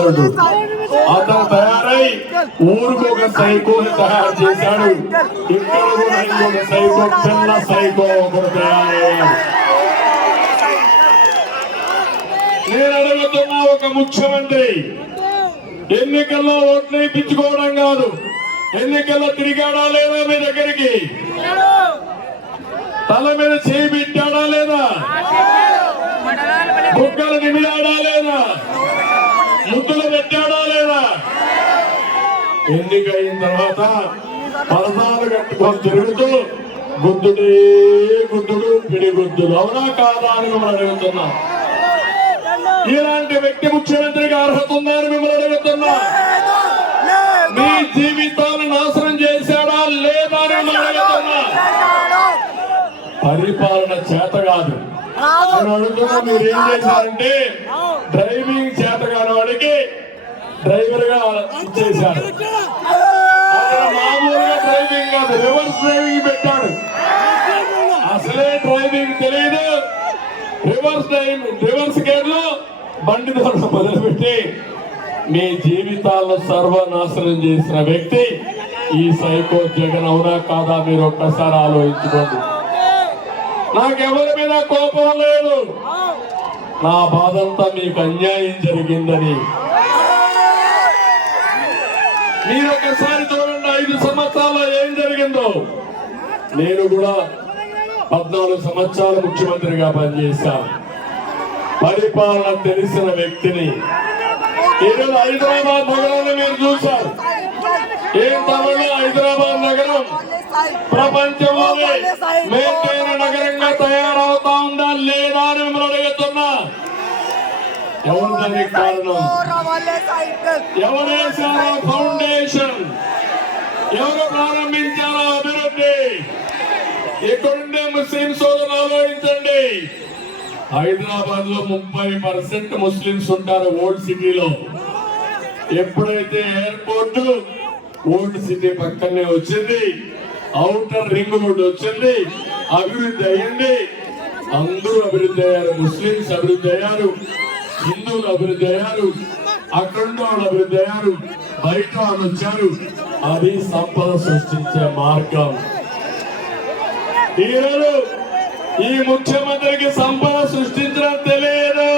అతను తయారై ఊరికి ఒక సైకోని తయారు చేశాడు. ఇక్కడ కూడా ఇంకొక సైకో, పిల్ల సైకో ఒకరు తయారయ్యాడు. నేను అడుగుతున్నా, ఒక ముఖ్యమంత్రి ఎన్నికల్లో ఓట్లు వేయించుకోవడం కాదు, ఎన్నికల్లో తిరిగాడా లేదా? మీ దగ్గరికి తల మీద చేయి పెట్టాడా లేదా? బుగ్గలు నిమిడాడా లేదా? ముద్దులు పెట్టాడా లేదా? ఎన్నికైన తర్వాత పరదాలు కట్టుకొని తిరుగుతూ గుద్దుడే గుద్దుడు పిడి గుద్దుడు, అవునా కాదా అని మిమ్మల్ని అడుగుతున్నా. ఇలాంటి వ్యక్తి ముఖ్యమంత్రికి అర్హత ఉందని మిమ్మల్ని అడుగుతున్నా. మీ జీవితాలను నాశనం చేశాడా లేదా అని మిమ్మల్ని అడుగుతున్నా. పరిపాలన చేత కాదు నేను అడుగుతున్నా. మీరు ఏం చేశారంటే డ్రైవింగ్ చేత కాని వాడికి డ్రైవర్ గా ఇచ్చేశాడు. అక్కడ మామూలుగా డ్రైవింగ్ కాదు, రివర్స్ డ్రైవింగ్ పెట్టాడు. అసలే డ్రైవింగ్ తెలియదు, రివర్స్ గేర్ లో బండి ద్వారా మొదలుపెట్టి మీ జీవితాలను సర్వనాశనం చేసిన వ్యక్తి ఈ సైకో జగన్, అవునా కాదా? మీరు ఒక్కసారి ఆలోచించుకోండి. నాకెవరి మీద కోపం లేదు, నా బాధంతా మీకు అన్యాయం జరిగిందని. మీరు ఒకసారి చూడండి, 5 సంవత్సరాల్లో ఏం జరిగిందో. నేను కూడా 14 సంవత్సరాలు ముఖ్యమంత్రిగా పనిచేశాను. పరిపాలన తెలిసిన వ్యక్తిని. ఈరోజు హైదరాబాద్ నగరాన్ని మీరు చూశారు. ఏం తమిళ హైదరాబాద్ నగరం ప్రపంచంలోనే మేలైన నగరంగా తయారవుతా ఉందా లేదా అని మిమ్మల్ని అడుగుతున్నా. ఎవరు దానికి కారణం? ఎవరేశారో ఫౌండేషన్? ఎవరు ప్రారంభించారో అభివృద్ధి? ఇక్కడుండే ముస్లిం సోదరులు ఆలోచించండి. హైదరాబాద్ లో 30% ముస్లింస్ ఉంటారు ఓల్డ్ సిటీలో. ఎప్పుడైతే ఎయిర్పోర్ట్ ఓల్డ్ సిటీ పక్కనే వచ్చింది, ఔటర్ రింగ్ రోడ్ వచ్చింది, అభివృద్ధి అయ్యింది. అందరూ అభివృద్ధి అయ్యారు. ముస్లింస్ అభివృద్ధి అయ్యారు, హిందువులు అభివృద్ధి అయ్యారు, అక్కడ వాళ్ళు అభివృద్ధి అయ్యారు, బయట వాళ్ళు వచ్చారు. అది సంపద సృష్టించే మార్గం. ఈరోజు ఈ ముఖ్యమంత్రికి సంపద సృష్టించడం తెలియదు.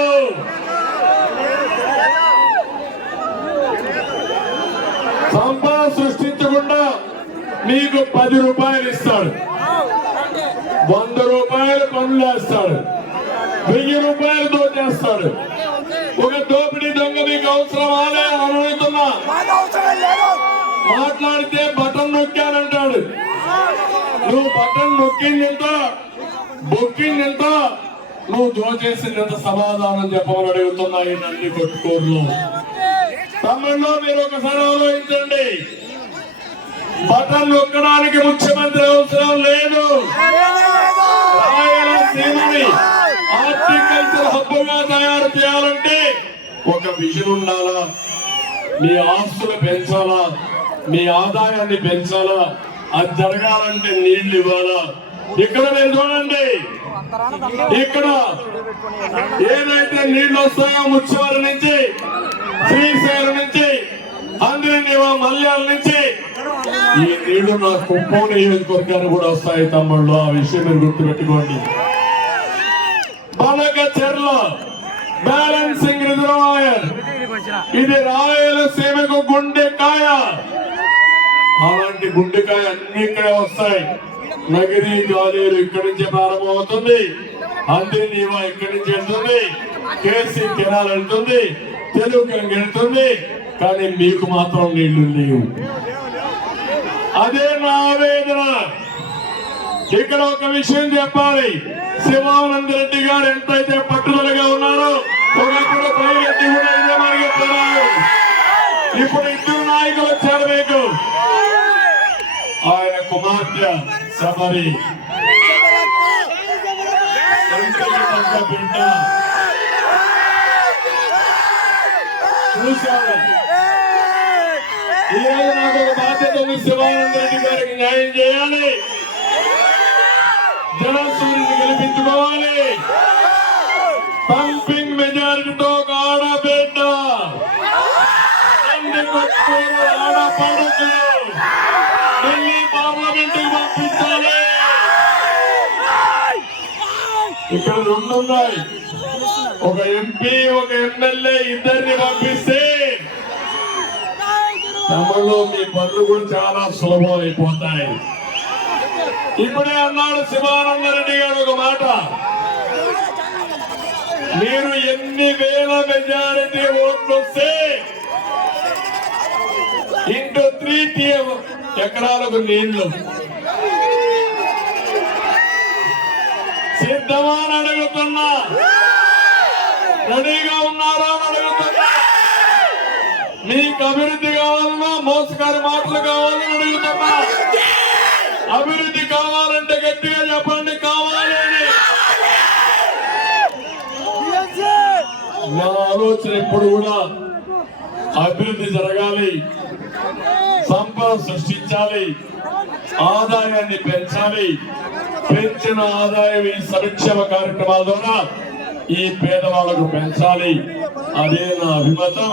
సంపద సృష్టించకుండా మీకు 10 రూపాయలు ఇస్తాడు, 100 రూపాయలు పనులు వేస్తాడు, 1000 రూపాయలు దోచేస్తాడు. ఒక దోపిడీ దొంగ మీకు అవసరమా అని అడుగుతున్నా. మాట్లాడితే బటన్ నొక్కానంటాడు. నువ్వు బటన్ నొక్కింది ఎంత, బొక్కింది ఎంత, నువ్వు దోచేసింది ఎంత సమాధానం చెప్పమని అడుగుతున్నా. ఈ నంది కొట్టుకోరులో తమిళలో మీరు ఒకసారి ఆలోచించండి. బటన్ నొక్కడానికి ముఖ్యమంత్రి అవసరం లేదు. రాయలసీమని హార్టికల్చర్ హబ్బుగా తయారు చేయాలంటే ఒక విజన్ ఉండాలా. మీ ఆస్తులు పెంచాలా, మీ ఆదాయాన్ని పెంచాలా. అది జరగాలంటే నీళ్లు ఇవ్వాలా. ఇక్కడ మీరు చూడండి, ఇక్కడ ఏదైతే నీళ్లు వస్తాయో ముచ్చేవారి నుంచి, శ్రీశైలం నుంచి, అందరినీవా మల్యాల నుంచి, ఈ నీళ్లు నా కుప్పం నియోజకవర్గానికి కూడా వస్తాయి తమ్ముళ్ళు. ఆ విషయం మీరు గుర్తుపెట్టుకోండి. బనక చెర్ల బ్యాలెన్సింగ్ రిజర్వాయర్, ఇది రాయలసీమకు గుండెకాయ. అలాంటి గుండెకాయ అన్ని ఇక్కడే వస్తాయి. నగిరి గాలేరు ఇక్కడి నుంచి ప్రారంభమవుతుంది, అందరినీవా ఇక్కడి నుంచి వెళ్తుంది, కేసీ కెనాల్ వెళ్తుంది, తెలుగు వెళ్తుంది. కానీ మీకు మాత్రం నీళ్లు లేవు. అదే నా ఆవేదన. ఇక్కడ ఒక విషయం చెప్పాలి. శివానంద రెడ్డి గారు ఎంతైతే పట్టుదలగా ఉన్నారో, ఒకప్పుడు పైరెడ్డి కూడా ఇదే మాట చెప్తున్నారు. ఇప్పుడు 2 నాయకులు వచ్చారు మీకు. ఆయన కుమార్తె శబరి, బిడ్డ చూశారు. ఈరోజు నాకు ఒక బాధ్యత ఉంది. శివానంద రెడ్డి గారికి న్యాయం చేయాలి, జనసూరిని గెలిపించుకోవాలి. పంపింగ్ మెజారిటీతో ఒక ఆడబిడ్డ ముగ్గురు ఆడపడుతులు ఢిల్లీ పార్లమెంట్ కి పంపించాలి. ఇక్కడ రెండు ఉన్నాయి, ఒక ఎంపీ ఒక ఎమ్మెల్యే, ఇద్దరిని పంపిస్తే తమలో మీ పనులు కూడా చాలా సులభం అయిపోతాయి. ఇప్పుడే అన్నాడు శివానందరెడ్డి గారు ఒక మాట, మీరు ఎన్ని వేల మెజారిటీ ఓట్లు వస్తే ఇంటూ 3 ఎకరాలకు నీళ్లు సిద్ధమా అని అడుగుతున్నా, రెడీగా ఉన్నారా అని అడుగుతున్నా. మీకు అభివృద్ధి కావాలన్నా మోసగారి మాటలు కావాలని అడుగుతున్నా. అభివృద్ధి కావాలంటే గట్టిగా చెప్పండి, కావాలి అని. నా ఆలోచన ఇప్పుడు కూడా అభివృద్ధి జరగాలి, సంపద సృష్టించాలి, ఆదాయాన్ని పెంచాలి. పెంచిన ఆదాయం ఈ సంక్షేమ కార్యక్రమాల ద్వారా ఈ పేదవాళ్లకు పెంచాలి. అదే నా అభిమతం,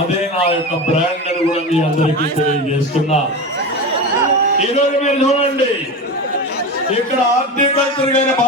అదే నా యొక్క బ్రాండ్ అని కూడా మీ అందరికీ తెలియజేస్తున్నా. ఈరోజు మీరు చూడండి, ఇక్కడ హార్టికల్చర్ గారి